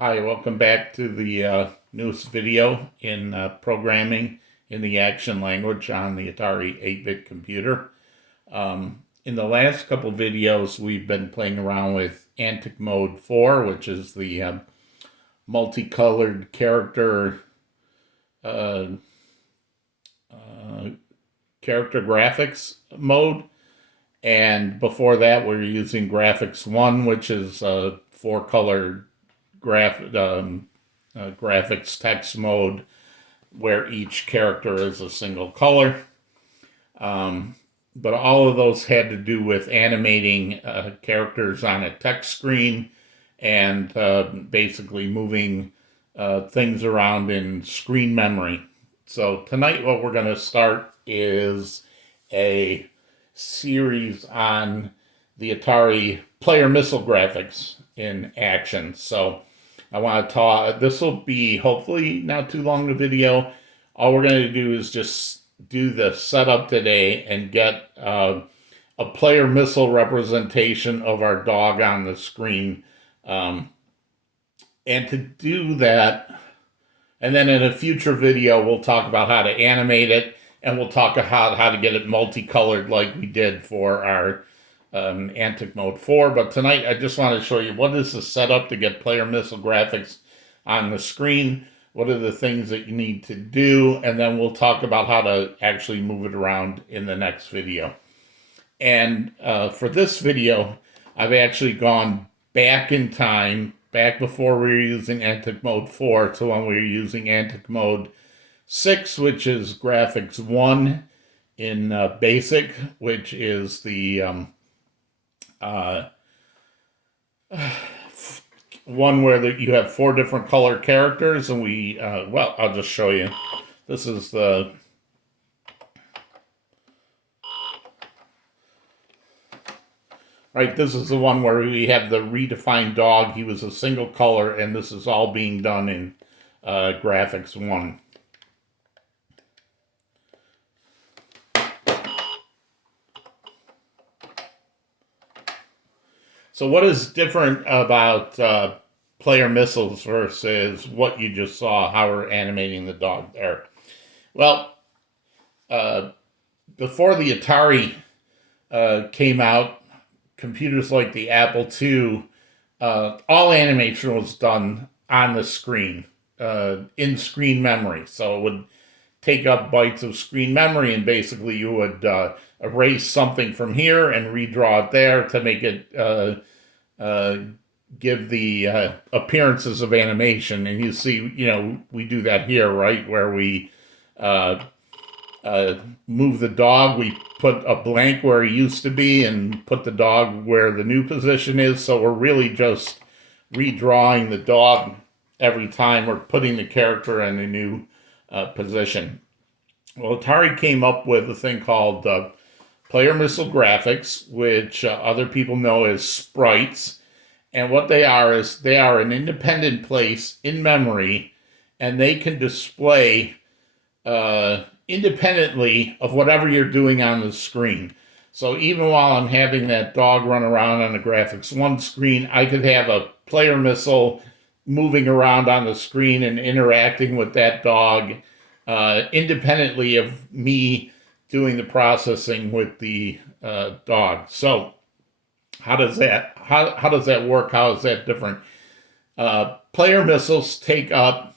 Hi, welcome back to the newest video in programming in the action language on the Atari 8-bit computer. In the last couple videos, we've been playing around with Antic Mode 4, which is the multicolored character character graphics mode. And before that, we were using Graphics 1, which is a four-color graphics text mode where each character is a single color. But all of those had to do with animating characters on a text screen and basically moving things around in screen memory. So tonight what we're going to start is a series on the Atari player missile graphics in action. So I want to talk, this will be hopefully not too long a video. All we're going to do is just do the setup today and get a player missile representation of our dog on the screen. And to do that, and then in a future video, we'll talk about how to animate it, and we'll talk about how to get it multicolored like we did for our Antic Mode 4. But tonight, I just want to show you what is the setup to get player missile graphics on the screen. What are the things that you need to do? And then we'll talk about how to actually move it around in the next video. And for this video, I've actually gone back in time, back before we were using Antic Mode 4 to when we were using Antic Mode 6, which is Graphics 1 in BASIC, which is the one where you have four different color characters, and we, well, I'll just show you. This is the this is the one where we have the redefined dog. He was a single color, and this is all being done in Graphics 1. So what is different about player missiles versus what you just saw, how we're animating the dog there? Well, before the Atari came out, computers like the Apple II, all animation was done on the screen, in screen memory. So it would take up bytes of screen memory, and basically you would erase something from here and redraw it there to make it give the appearances of animation. And you see, we do that here, right? Where we move the dog, we put a blank where he used to be and put the dog where the new position is. So we're really just redrawing the dog every time we're putting the character in a new position. Well, Atari came up with a thing called player missile graphics, which other people know as sprites. And what they are is they are an independent place in memory, and they can display independently of whatever you're doing on the screen. So even while I'm having that dog run around on the Graphics 1 screen, I could have a player missile moving around on the screen and interacting with that dog independently of me doing the processing with the dog. So how does that work? How is that different? Player missiles take up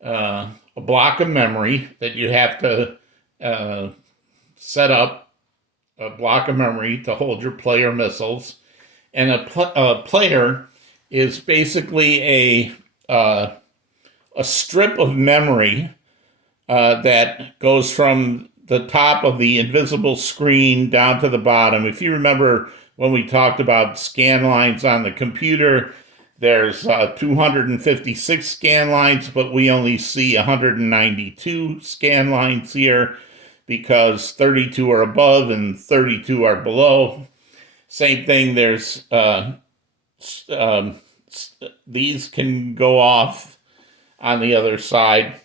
a block of memory that you have to set up a block of memory to hold your player missiles. And a player is basically a strip of memory that goes from the top of the invisible screen down to the bottom. If you remember when we talked about scan lines on the computer, there's 256 scan lines, but we only see 192 scan lines here because 32 are above and 32 are below. Same thing, there's these can go off on the other side.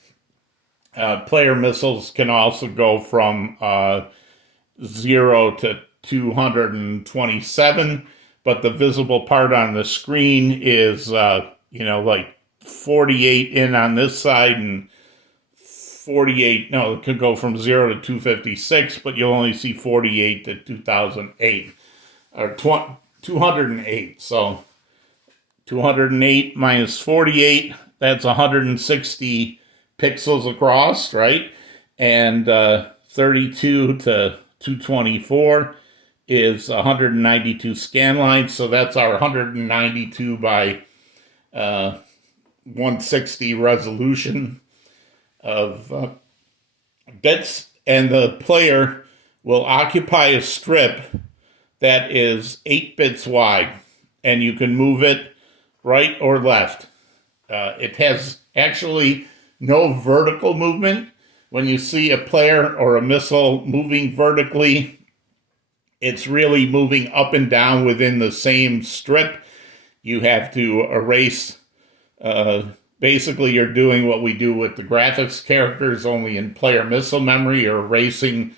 Player missiles can also go from 0 to 227, but the visible part on the screen is, like 48 in on this side and 48, no, it could go from 0 to 256, but you'll only see 48 to 2008, or 208. So 208 minus 48, that's 160 pixels across, right? And 32 to 224 is 192 scan lines. So that's our 192 by 160 resolution of bits. And the player will occupy a strip that is 8 bits wide. And you can move it right or left. It has actually no vertical movement. When you see a player or a missile moving vertically, it's really moving up and down within the same strip. You have to erase. Basically, you're doing what we do with the graphics characters, only in player missile memory. You're erasing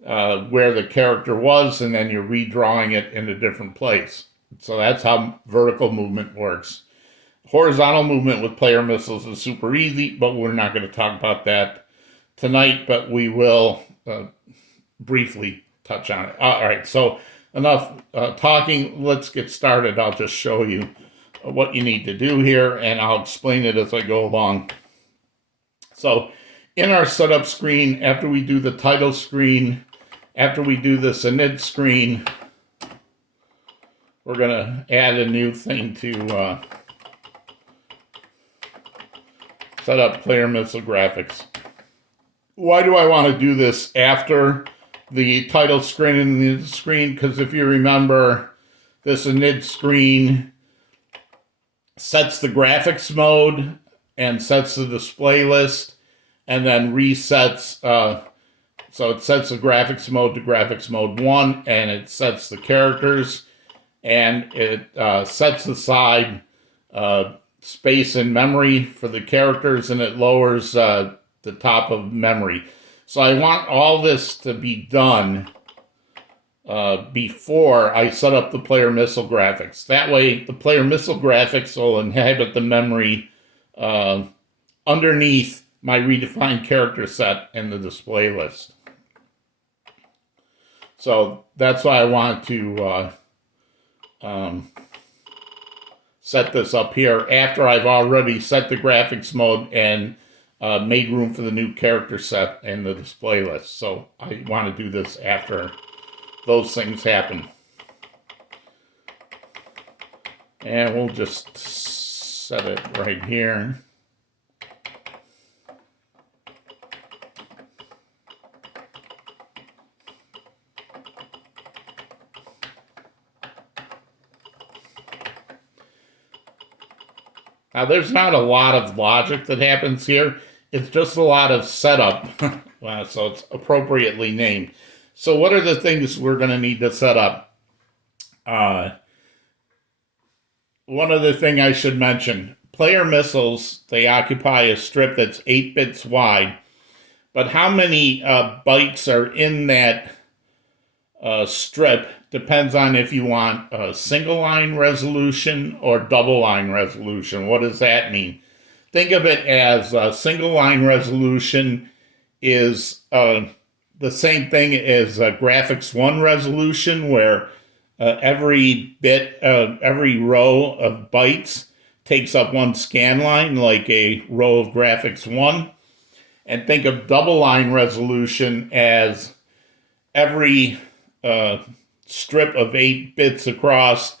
where the character was, and then you're redrawing it in a different place. So that's how vertical movement works. Horizontal movement with player missiles is super easy, but we're not going to talk about that tonight, but we will briefly touch on it. All right, so enough talking. Let's get started. I'll just show you what you need to do here, and I'll explain it as I go along. So in our setup screen, after we do the title screen, after we do this init screen, we're going to add a new thing to set up player missile graphics. Why do I want to do this after the title screen and the init screen? Because if you remember, this init screen sets the graphics mode and sets the display list and then resets. So it sets the graphics mode to graphics mode 1, and it sets the characters, and it sets aside space in memory for the characters, and it lowers the top of memory. So I want all this to be done before I set up the player missile graphics. That way, the player missile graphics will inhabit the memory underneath my redefined character set in the display list. So that's why I want to set this up here after I've already set the graphics mode and made room for the new character set in the display list. So I want to do this after those things happen. And we'll just set it right here. Now, there's not a lot of logic that happens here. It's just a lot of setup. Well, so it's appropriately named. So what are the things we're going to need to set up? One other thing I should mention. Player missiles, they occupy a strip that's 8 bits wide. But how many bytes are in that strip depends on if you want a single line resolution or double line resolution. What does that mean? Think of it as a single line resolution is the same thing as graphics 1 resolution, where every bit, every row of bytes takes up 1 scan line, like a row of graphics 1. And think of double line resolution as every strip of 8 bits across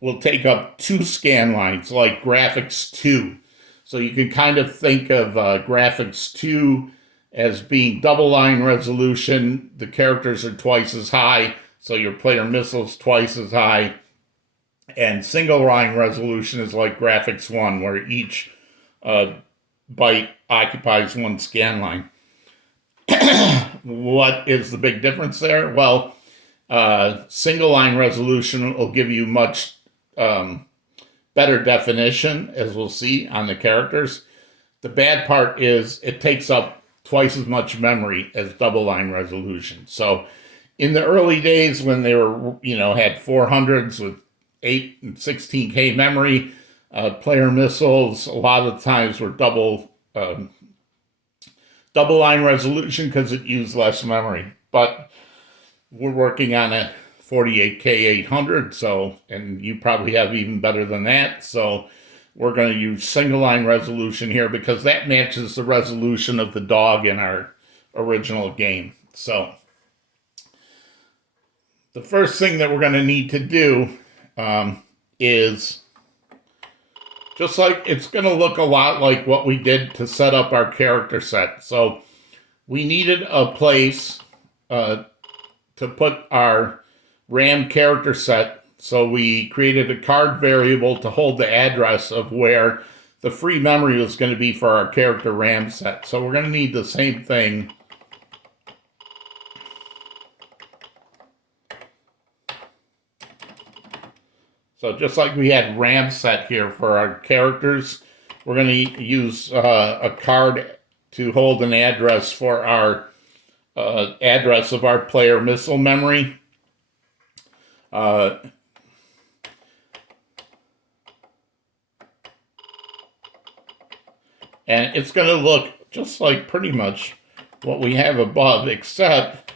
will take up 2 scan lines, like graphics 2. So you can kind of think of graphics 2 as being double line resolution. The characters are twice as high, so your player missile's twice as high. And single line resolution is like graphics 1, where each byte occupies 1 scan line. What is the big difference there? Well, single line resolution will give you much better definition, as we'll see on the characters. The bad part is it takes up twice as much memory as double line resolution. So in the early days when they were, had 400s with 8 and 16K memory, Player missiles a lot of times were double line resolution because it used less memory. But we're working on a 48K 800, so, and you probably have even better than that. So we're going to use single line resolution here because that matches the resolution of the dog in our original game. So the first thing that we're going to need to do is, just like, it's going to look a lot like what we did to set up our character set. So we needed a place to put our RAM character set. So we created a card variable to hold the address of where the free memory was going to be for our character RAM set. So we're going to need the same thing. So just like we had RAM set here for our characters, we're going to use a card to hold an address for our address of our player missile memory. And it's going to look just like pretty much what we have above, except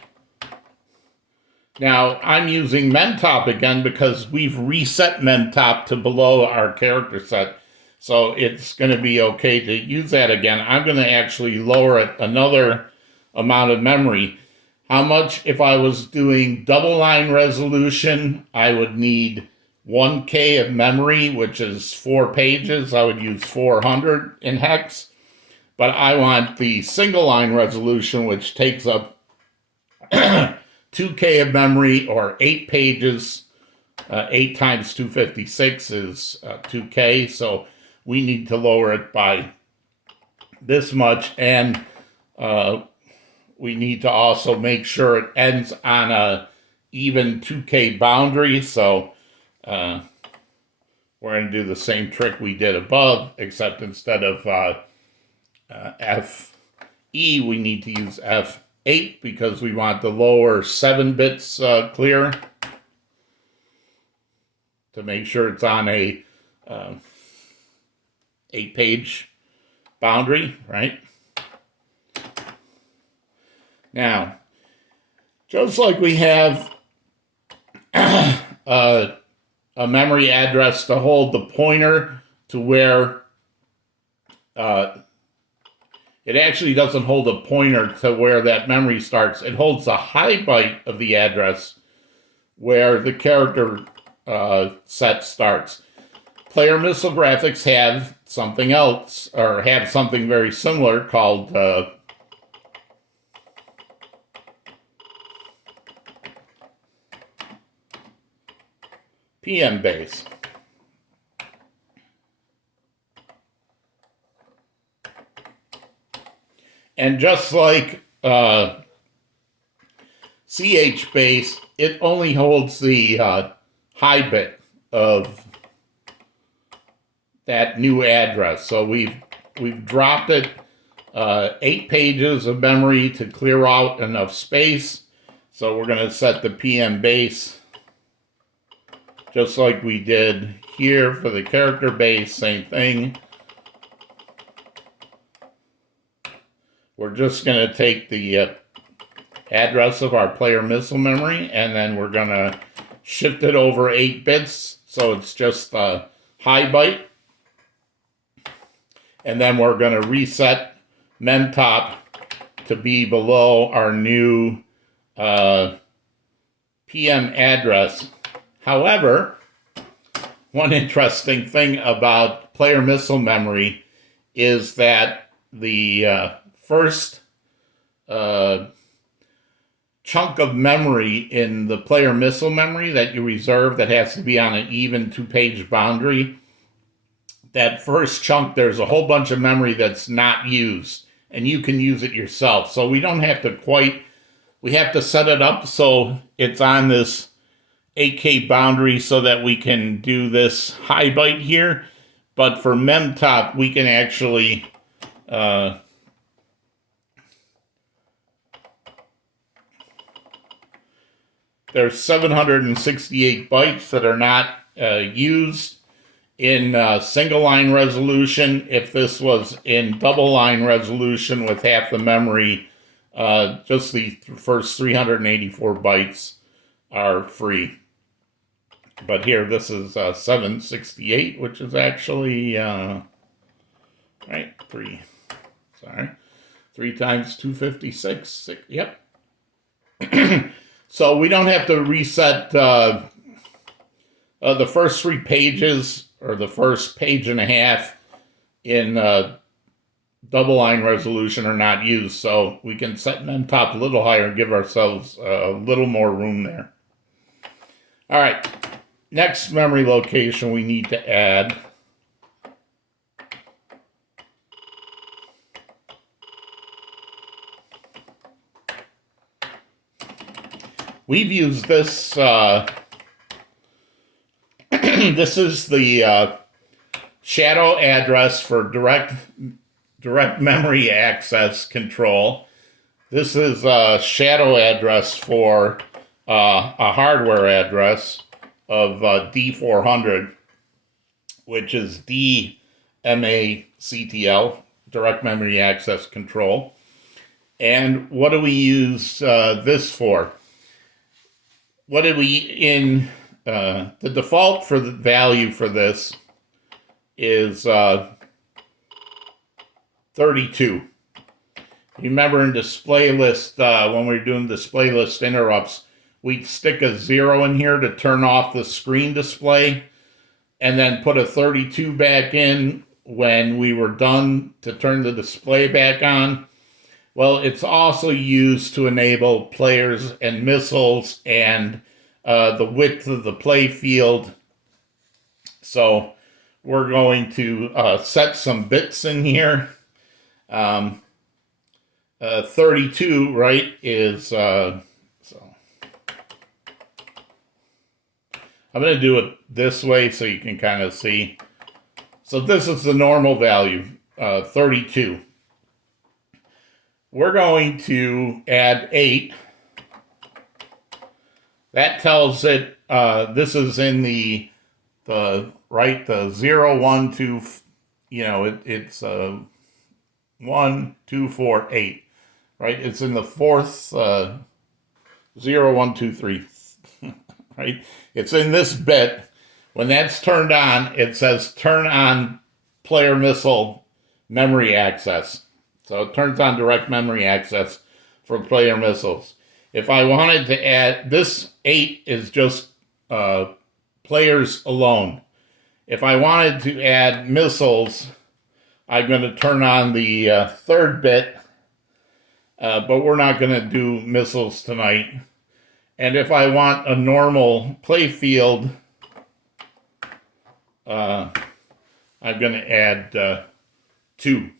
now I'm using Mentop again because we've reset Mentop to below our character set. So it's going to be okay to use that again. I'm going to actually lower it another amount of memory. How much? If I was doing double line resolution, I would need 1K of memory, which is 4 pages. I would use 400 in hex. But I want the single line resolution, which takes up 2K of memory, or 8 pages. 8 times 256 is 2K. So we need to lower it by this much. And we need to also make sure it ends on a even 2K boundary. So we're going to do the same trick we did above, except instead of FE, we need to use F8 because we want the lower 7 bits clear to make sure it's on a 8-page boundary, right? Now, just like we have a memory address to hold the pointer to where it actually doesn't hold a pointer to where that memory starts. It holds the high byte of the address where the character set starts. Player missile graphics have something else, or have something very similar called PM base. And just like CH base, it only holds the high bit of that new address. So we've dropped it 8 pages of memory to clear out enough space. So we're going to set the PM base just like we did here for the character base, same thing. We're just going to take the address of our player missile memory, and then we're going to shift it over 8 bits, so it's just the high byte. And then we're going to reset Mentop to be below our new PM address. However, one interesting thing about player missile memory is that the first chunk of memory in the player missile memory that you reserve that has to be on an even 2-page boundary, that first chunk, there's a whole bunch of memory that's not used, and you can use it yourself. So we don't have to quite, we have to set it up so it's on this 8K boundary so that we can do this high byte here. But for Mentop, we can actually there's 768 bytes that are not used, in single line resolution. If this was in double line resolution with half the memory, just the first 384 bytes are free. But here, this is 768, which is actually, right, 3 times 256, yep. So we don't have to reset the first 3 pages, or the first page and a half in double line resolution are not used, so we can set them top a little higher and give ourselves a little more room there. All right, next memory location we need to add we've used this this is the shadow address for direct memory access control. This is a shadow address for a hardware address of D400, which is SDMCTL, direct memory access control. And what do we use this for? What did we, in the default for the value for this is 32. Remember in display list, when we were doing display list interrupts, we'd stick a 0 in here to turn off the screen display, and then put a 32 back in when we were done to turn the display back on. Well, it's also used to enable players and missiles and the width of the play field. So we're going to set some bits in here. 32, right, is, so I'm going to do it this way so you can kind of see. So this is the normal value, 32. We're going to add 8. That tells it, this is in the 0, 1, 2, you know, it's 1, 2, 4, 8, right? It's in the fourth 0, 1, 2, 3, right? It's in this bit. When that's turned on, it says turn on player missile memory access. So it turns on direct memory access for player missiles. If I wanted to add, this 8 is just players alone. If I wanted to add missiles, I'm going to turn on the third bit, but we're not going to do missiles tonight. And if I want a normal play field, I'm going to add 2.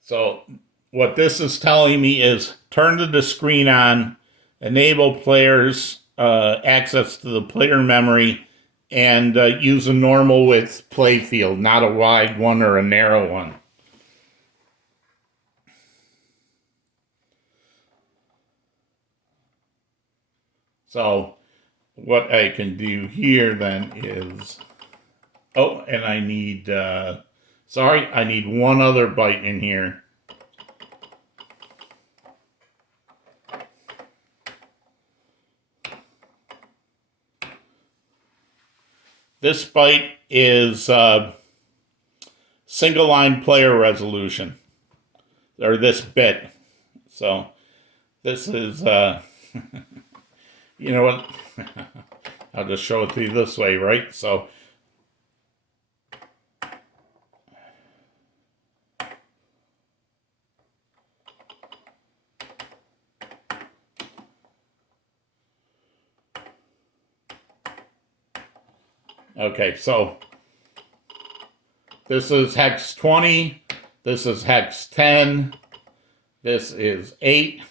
So what this is telling me is turn the screen on, enable players access to the player memory, and use a normal width play field, not a wide one or a narrow one. So what I can do here then is, oh, and I need, sorry, I need one other byte in here. This byte is single line player resolution, or this bit. So this is, you know what, I'll just show it to you this way, right? So okay, so this is hex 20, this is hex 10, this is 8,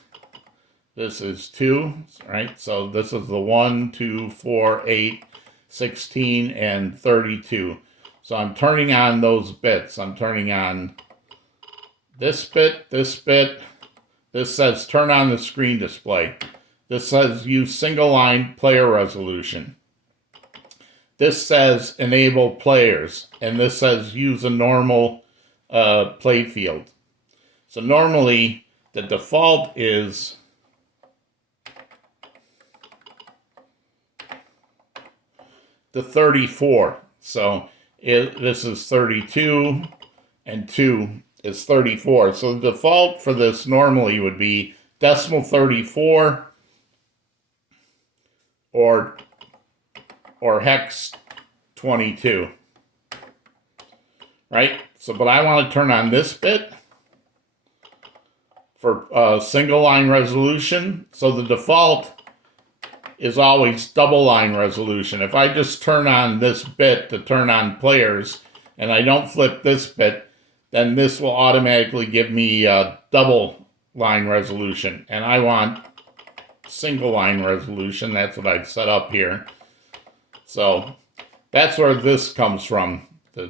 this is 2, right? So this is the 1, 2, 4, 8, 16, and 32. So I'm turning on those bits. I'm turning on this bit, this bit. This says turn on the screen display. This says use single line player resolution. this says enable players, and this says use a normal play field. So normally the default is the 34. So this is 32 and 2 is 34. So the default for this normally would be decimal 34 or hex 22. Right? So, but I want to turn on this bit for single line resolution. So the default is always double line resolution. If I just turn on this bit to turn on players and I don't flip this bit, then this will automatically give me double line resolution. And I want single line resolution. That's what I've set up here. So that's where this comes from. I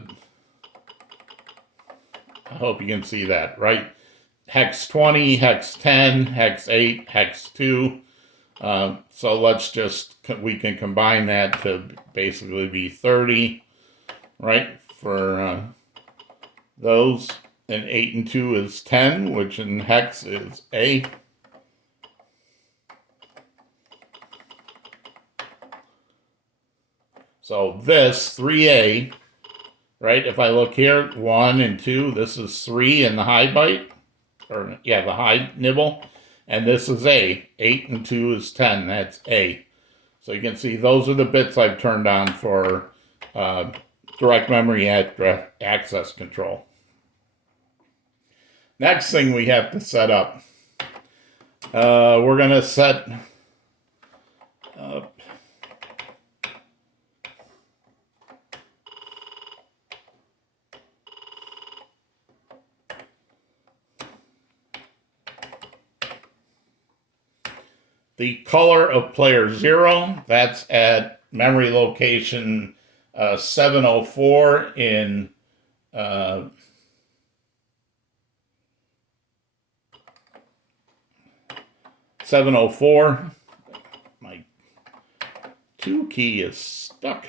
hope you can see that, right? Hex 20, hex 10, hex 8, hex 2. So let's just, we can combine that to basically be 30, right, for those. And 8 and 2 is 10, which in hex is A. So this, 3A, right, if I look here, 1 and 2, this is 3 in the high byte, or yeah, the high nibble. And this is A. 8 and 2 is 10. That's A. So you can see those are the bits I've turned on for direct memory access control. Next thing we have to set up. We're going to set up the color of player 0. That's at memory location 704 in 704. My 2 key is stuck.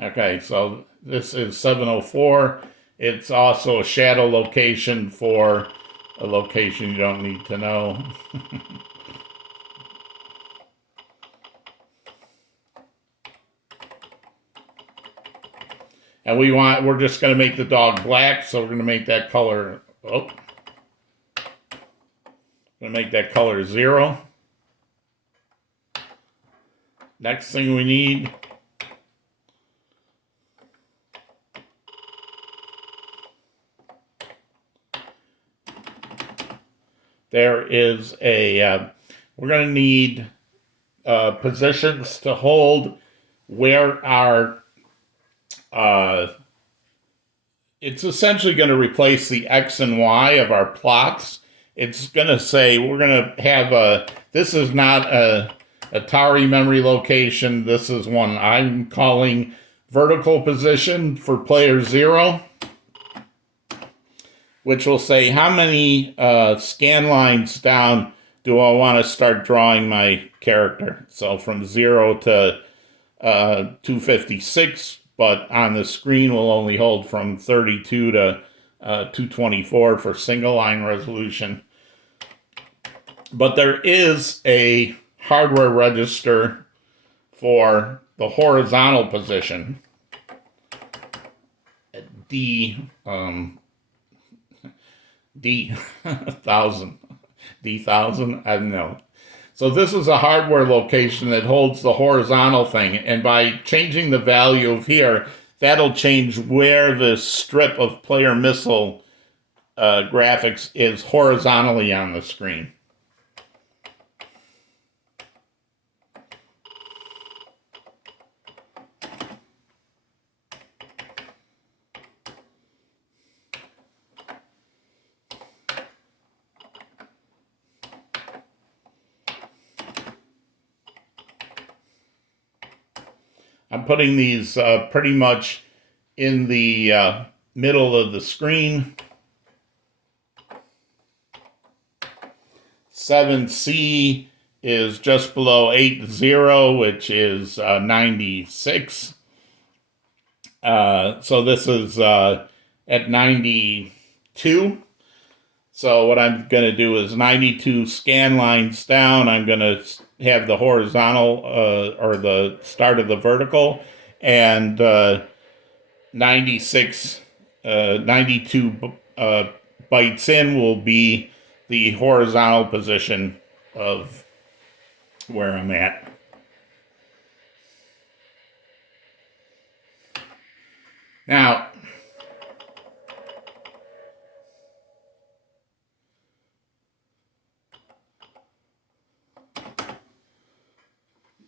Okay, so this is 704. It's also a shadow location for a location you don't need to know. And we're just going to make the dog black, so we're going to make that color, going to make that color 0. Next thing we need, there is a, we're going to need positions to hold where our it's essentially going to replace the X and Y of our plots. It's going to say we're going to have this is not a Atari memory location. This is one I'm calling vertical position for player 0, which will say how many scan lines down do I want to start drawing my character. So from 0 to 256. But on the screen will only hold from 32 to 224 for single line resolution. But there is a hardware register for the horizontal position at D1000, D1000, I don't know. So this is a hardware location that holds the horizontal thing, and by changing the value of here, that'll change where the strip of player missile graphics is horizontally on the screen. I'm putting these pretty much in the middle of the screen. 7C is just below 80, which is 96. So this is at 92. So what I'm going to do is 92 scan lines down. I'm going to have the horizontal or the start of the vertical, and 92 bytes in will be the horizontal position of where I'm at. Now,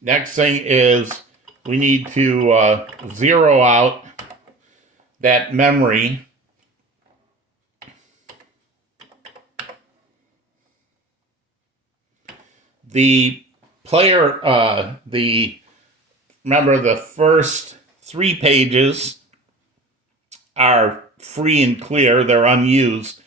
next thing is we need to zero out that memory. The player, remember the first 3 pages are free and clear, they're unused.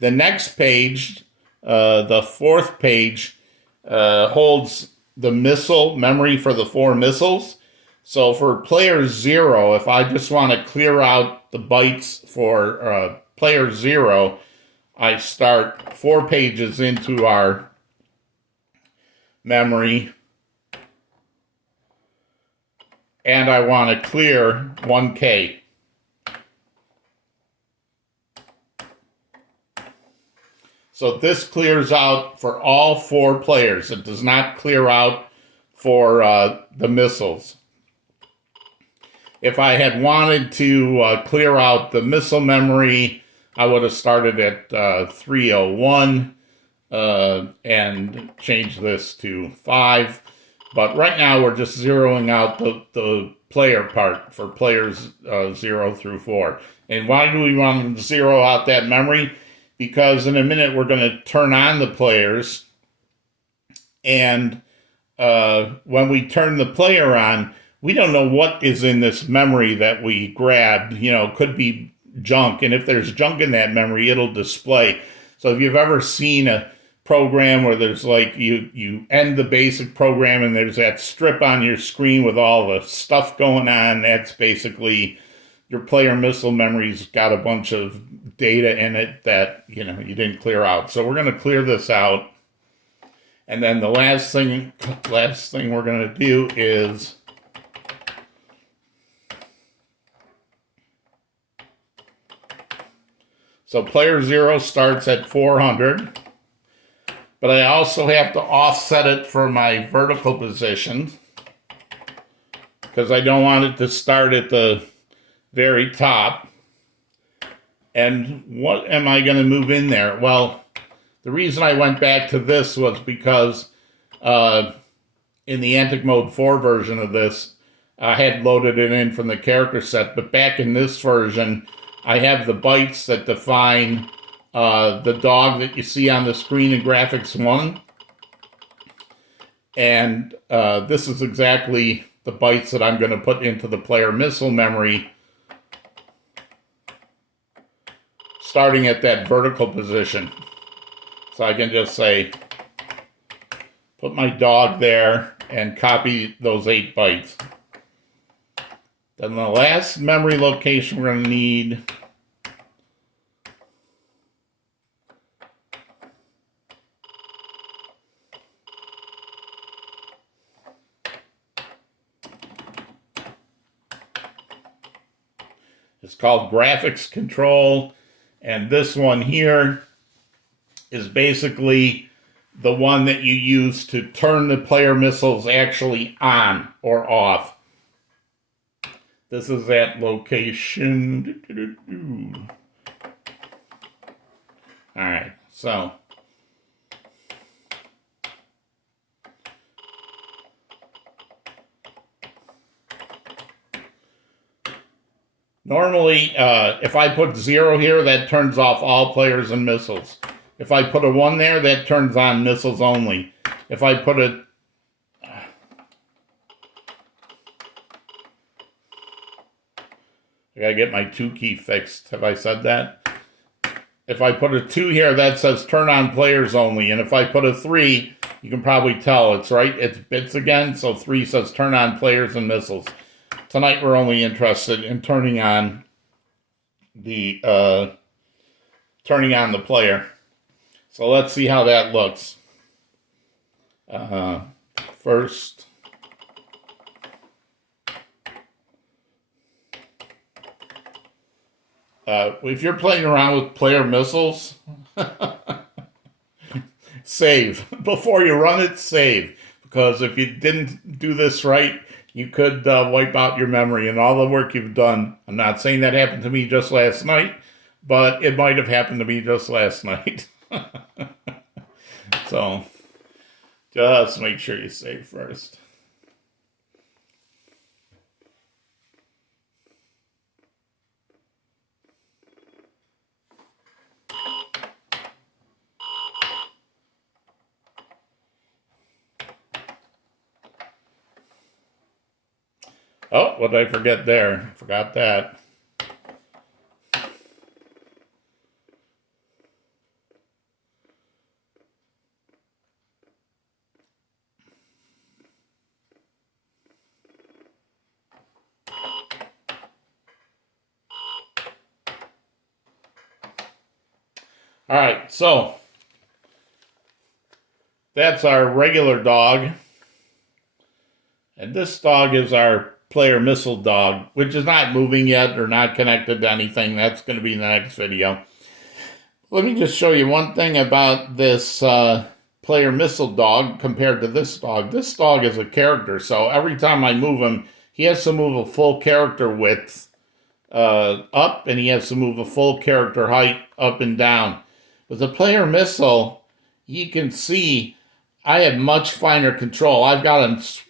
The next page, the 4th page, holds the missile memory for the 4 missiles. So for player 0, if I just want to clear out the bytes for player 0, I start 4 pages into our memory, and I want to clear 1K. So this clears out for all 4 players. It does not clear out for the missiles. If I had wanted to clear out the missile memory, I would have started at 301 and changed this to 5. But right now we're just zeroing out the player part for players 0 through 4. And why do we want to zero out that memory? Because in a minute we're going to turn on the players, and when we turn the player on, we don't know what is in this memory that we grabbed. You know, could be junk, and if there's junk in that memory, it'll display. So if you've ever seen a program where there's like you end the basic program and there's that strip on your screen with all the stuff going on, that's basically your player missile memory's got a bunch of data in it that, you know, you didn't clear out. So we're going to clear this out. And then the last thing we're going to do is so player 0 starts at 400, but I also have to offset it for my vertical position because I don't want it to start at the very top. And what am I going to move in there? Well, the reason I went back to this was because in the Antic Mode 4 version of this, I had loaded it in from the character set. But back in this version, I have the bytes that define the dog that you see on the screen in Graphics 1. And this is exactly the bytes that I'm going to put into the player missile memory, starting at that vertical position. So I can just say, put my dog there and copy those 8 bytes. Then the last memory location we're going to need is called graphics control. And this one here is basically the one that you use to turn the player missiles actually on or off. This is that location. All right, so normally, if I put 0 here, that turns off all players and missiles. If I put a 1 there, that turns on missiles only. If I put a... I gotta get my 2 key fixed. Have I said that? If I put a 2 here, that says turn on players only. And if I put a 3, you can probably tell it's right. It's bits again. So 3 says turn on players and missiles. tonight we're only interested in turning on the player. So let's see how that looks. First, if you're playing around with player missiles, save. Before you run it, save. Because if you didn't do this right, you could wipe out your memory and all the work you've done. I'm not saying that happened to me just last night, but it might have happened to me just last night. So, just make sure you save first. Oh, what did I forget there? Forgot that. All right, so that's our regular dog. And this dog is our player missile dog, which is not moving yet or not connected to anything. That's going to be in the next video. Let me just show you one thing about this player missile dog compared to this dog. This dog is a character, so every time I move him, he has to move a full character width up, and he has to move a full character height up and down. With the player missile, you can see I have much finer control. I've got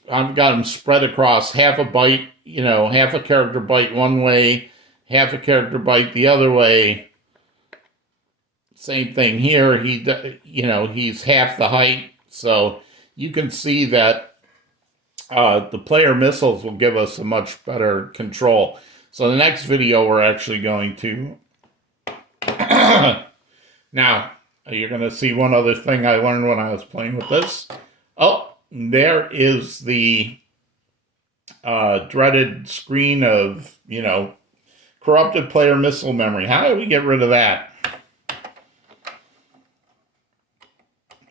them spread across half a byte, half a character byte one way, half a character byte the other way. Same thing here. He's half the height, so you can see that the player missiles will give us a much better control. So the next video, we're actually going to now. You're going to see one other thing I learned when I was playing with this. Oh, there is the dreaded screen of, corrupted player missile memory. How do we get rid of that?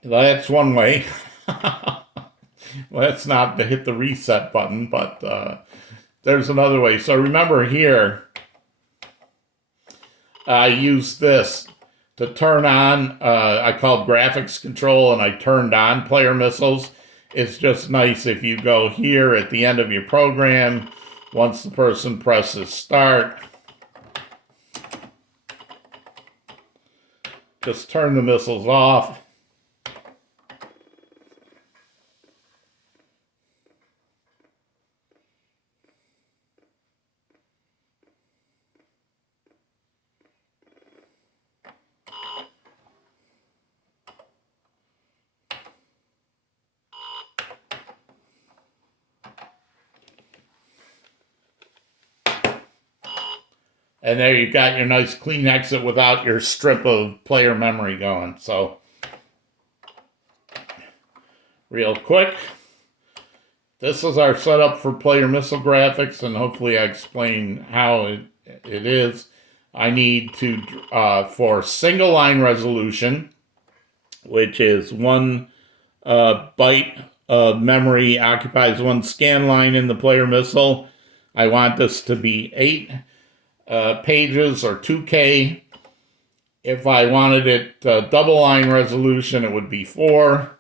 That's one way. Well, that's not to hit the reset button, but there's another way. So remember here, I use this to turn on, I called graphics control, and I turned on player missiles. It's just nice if you go here at the end of your program, once the person presses start, just turn the missiles off. And there you got your nice clean exit without your strip of player memory going. So, real quick, this is our setup for player missile graphics, and hopefully I explain how it is. I need to, for single line resolution, which is 1 byte of memory occupies 1 scan line in the player missile. I want this to be 8 pages or 2K. If I wanted it double line resolution, it would be 4.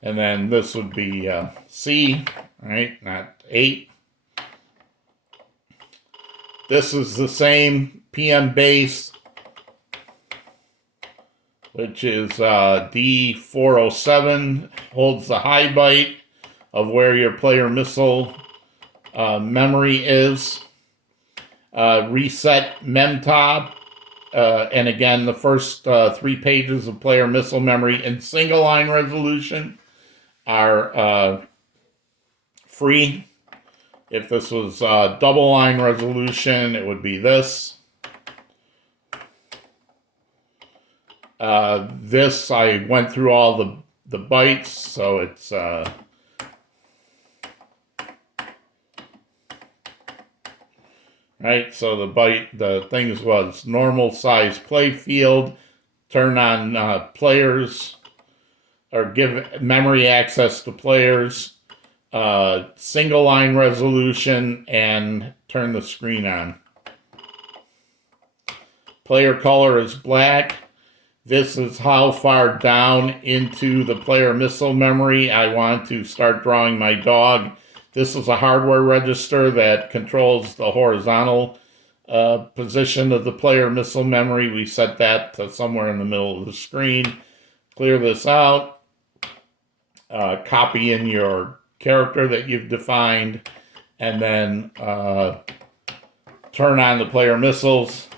And then this would be C, right? Not 8. This is the same PM base, which is D407, holds the high byte of where your player missile memory is. Reset memtop, and again, the first 3 pages of player missile memory in single line resolution are free. If this was double line resolution, it would be this. This, I went through all the bytes, so it's right? So the things was normal size play field, turn on players, or give memory access to players, single line resolution, and turn the screen on. Player color is black. This is how far down into the player missile memory I want to start drawing my dog. This is a hardware register that controls the horizontal position of the player missile memory. We set that to somewhere in the middle of the screen. Clear this out. Copy in your character that you've defined, and then turn on the player missiles.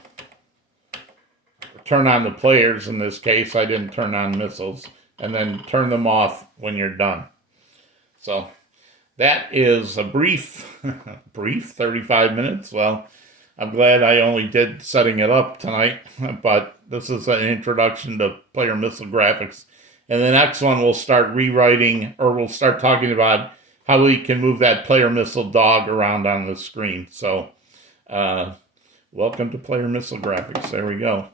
Turn on the players in this case. I didn't turn on missiles. And then turn them off when you're done. So that is a brief 35 minutes. Well, I'm glad I only did setting it up tonight, but this is an introduction to player missile graphics. And the next one we'll start rewriting, or we'll start talking about how we can move that player missile dog around on the screen. So welcome to player missile graphics. There we go.